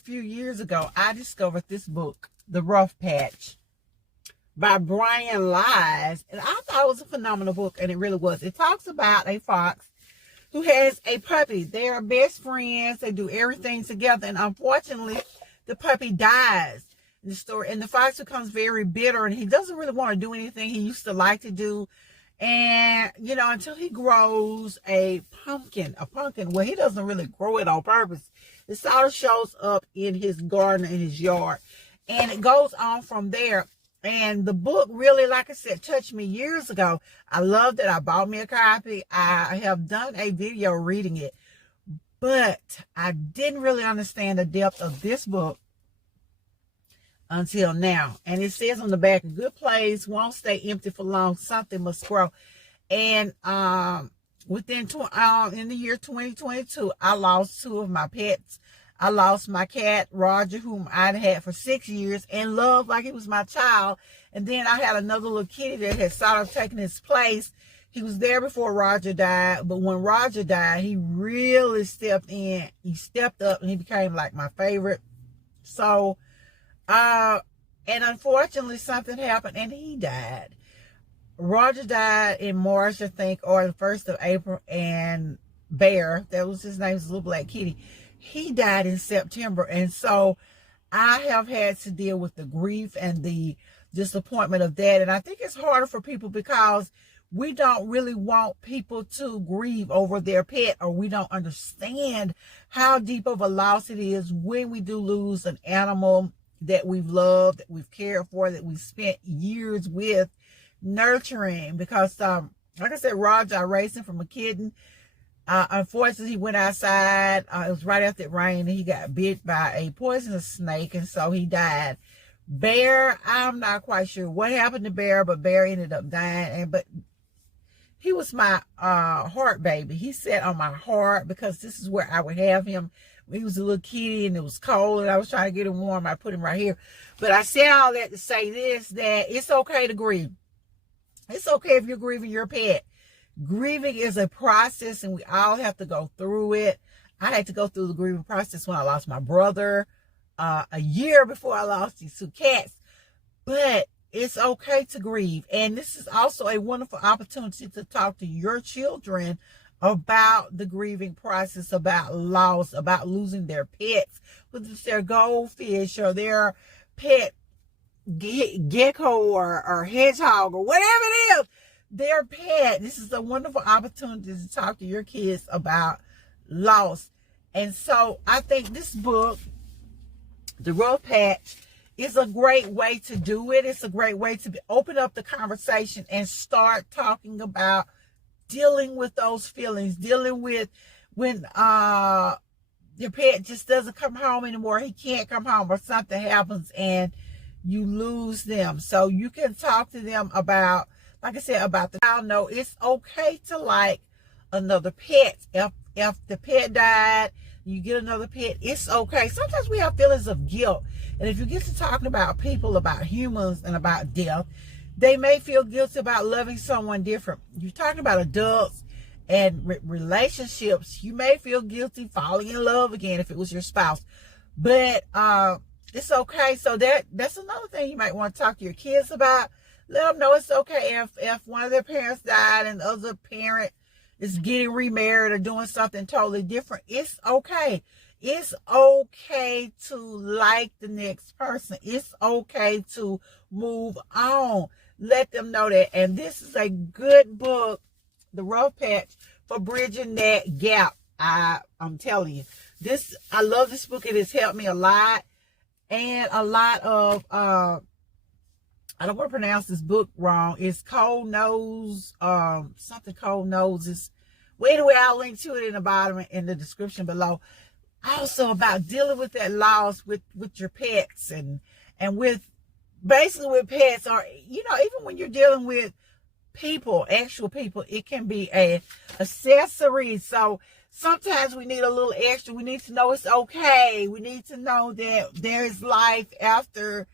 few years ago, I discovered this book, The Rough Patch, by Brian Lies, and I thought it was a phenomenal book, and it really was. It talks about a fox who has a puppy. They are best friends. They do everything together, and unfortunately, the puppy dies in the story, and the fox becomes very bitter, and he doesn't really want to do anything he used to like to do, and until he grows a pumpkin. Well, he doesn't really grow it on purpose. It sort of shows up in his garden, in his yard, and it goes on from there. And the book really, like I said, touched me years ago. I loved it. I bought me a copy. I have done a video reading it, but I didn't really understand the depth of this book until now. And it says on the back, a good place won't stay empty for long. Something must grow. And in the year 2022, I lost 2 of my pets. I lost my cat, Roger, whom I'd had for 6 years and loved like he was my child. And then I had another little kitty that had sort of taken his place. He was there before Roger died, but when Roger died, he really stepped in. He stepped up and he became like my favorite. So, and unfortunately something happened and he died. Roger died in March, I think, or the 1st of April, and Bear, that was his name, was a little black kitty. He died in September, and so I have had to deal with the grief and the disappointment of that. And I think it's harder for people because we don't really want people to grieve over their pet, or we don't understand how deep of a loss it is when we do lose an animal that we've loved, that we've cared for, that we've spent years with nurturing. Because like I said, Roger, I raised him from a kitten. Unfortunately, he went outside. It was right after it rained, and he got bit by a poisonous snake, and so he died. Bear, I'm not quite sure what happened to Bear, but Bear ended up dying. But he was my heart baby. He sat on my heart because this is where I would have him. He was a little kitty, and it was cold, and I was trying to get him warm. I put him right here. But I said all that to say this, that it's okay to grieve. It's okay if you're grieving your pet. Grieving is a process, and we all have to go through it. I had to go through the grieving process when I lost my brother, a year before I lost these 2 cats. But it's okay to grieve. And this is also a wonderful opportunity to talk to your children about the grieving process, about loss, about losing their pets, whether it's their goldfish or their pet gecko or hedgehog or whatever it is. Their pet. This is a wonderful opportunity to talk to your kids about loss. And so I think this book, The Rough Patch, is a great way to do it. It's a great way to open up the conversation and start talking about dealing with those feelings, dealing with when your pet just doesn't come home anymore. He can't come home, or something happens and you lose them. So you can talk to them about, like I said, about the child. No, it's okay to like another pet. If the pet died, you get another pet, it's okay. Sometimes we have feelings of guilt. And if you get to talking about people, about humans, and about death, they may feel guilty about loving someone different. You're talking about adults and relationships. You may feel guilty falling in love again if it was your spouse. But it's okay. So that's another thing you might want to talk to your kids about. Let them know it's okay if one of their parents died and the other parent is getting remarried or doing something totally different. It's okay. It's okay to like the next person. It's okay to move on. Let them know that. And this is a good book, The Rough Patch, for bridging that gap. I'm telling you. I love this book. It has helped me a lot. And a lot of I don't want to pronounce this book wrong. It's Cold Nose, something Cold Noses. Well, anyway, I'll link to it in the bottom, in the description below. Also about dealing with that loss with your pets and with basically with pets, or even when you're dealing with people, actual people, it can be a accessory. So sometimes we need a little extra. We need to know it's okay. We need to know that there is life after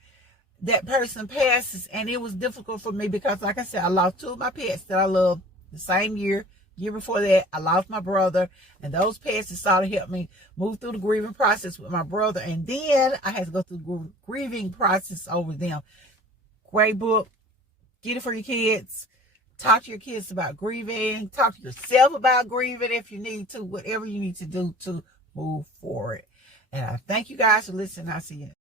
that person passes. And it was difficult for me because, like I said, I lost 2 of my pets that I loved the same year, Year before that, I lost my brother, and those pets decided to help me move through the grieving process with my brother. And then I had to go through the grieving process over them. Great book. Get it for your kids. Talk to your kids about grieving. Talk to yourself about grieving if you need to. Whatever you need to do to move forward. And I thank you guys for listening. I'll see you.